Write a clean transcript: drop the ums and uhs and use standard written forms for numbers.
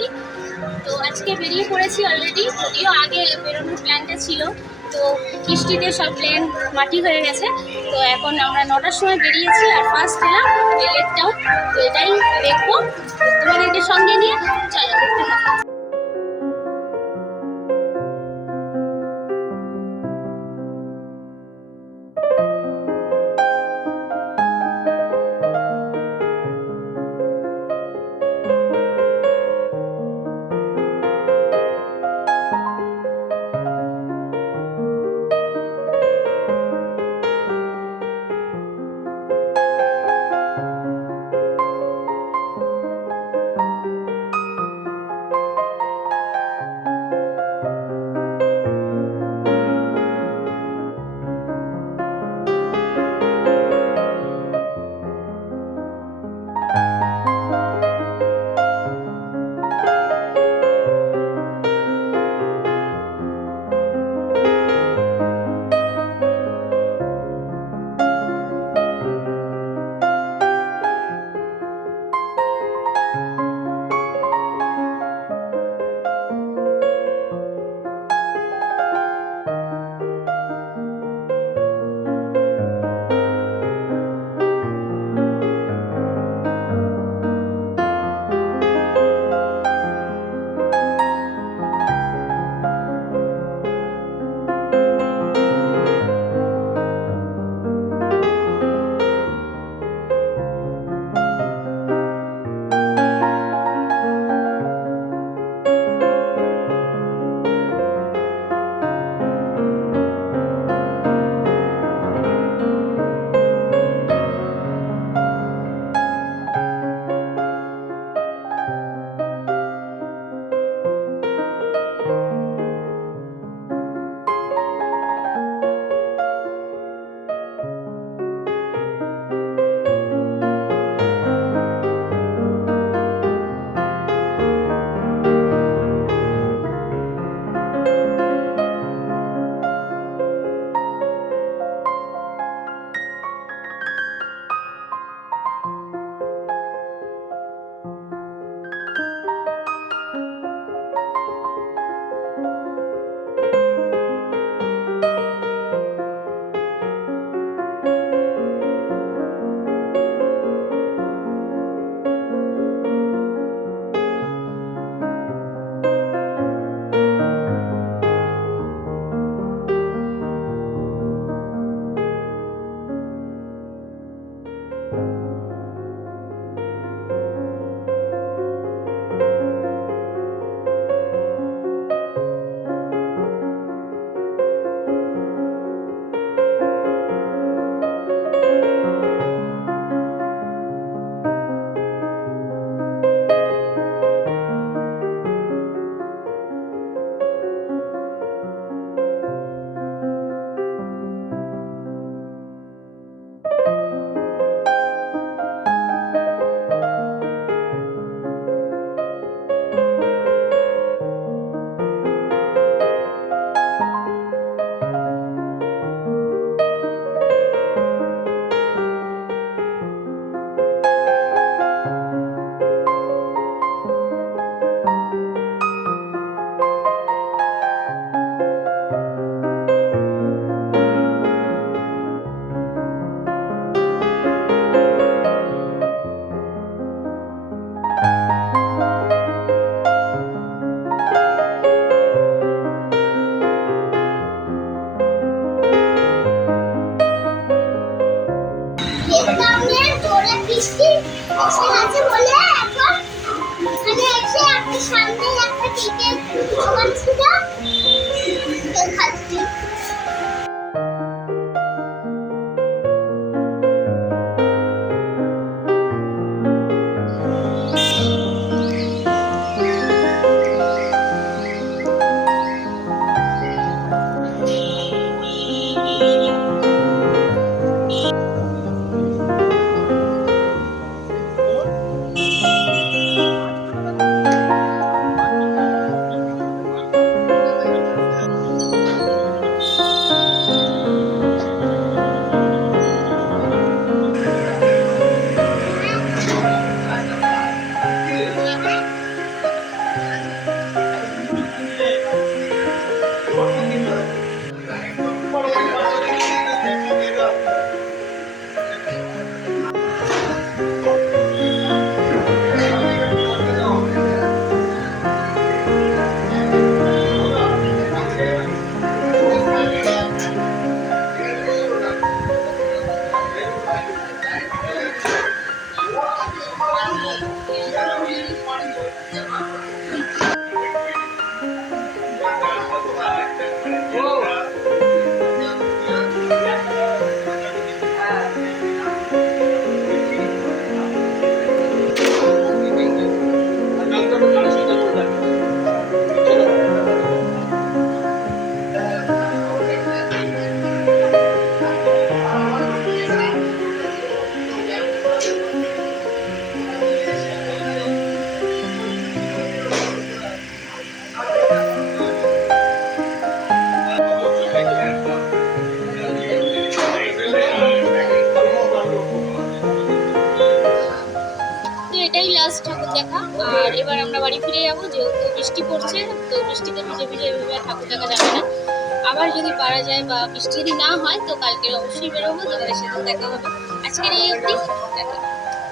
চাকরাবতী। তো আজকে বেরিয়ে পড়েছি অলরেডি, যদিও আগে বেরোনোর প্ল্যানটা ছিল, তো বৃষ্টিতে সব প্ল্যান মাটি হয়ে গেছে। তো এখন আমরা 9টার সময় বেরিয়েছি আর ফার্স্ট এলাম লেক টাউন। তো এটাই দেখবো, তোমাদেরকে সঙ্গে নিয়ে চলো দেখতে থাকো। দেখা। আর এবার আমরা বাড়ি ফিরে যাবো, যেহেতু বৃষ্টি পড়ছে, তো বৃষ্টিতে ভিজে ভিজে এভাবে ঠাকুর দেখা যাবে না। আবার যদি পারা যায় বা বৃষ্টি যদি না হয় তো কালকে অবশ্যই বেরোবো, তোমাদের সাথে দেখা হবে। আজকের এই অবধি।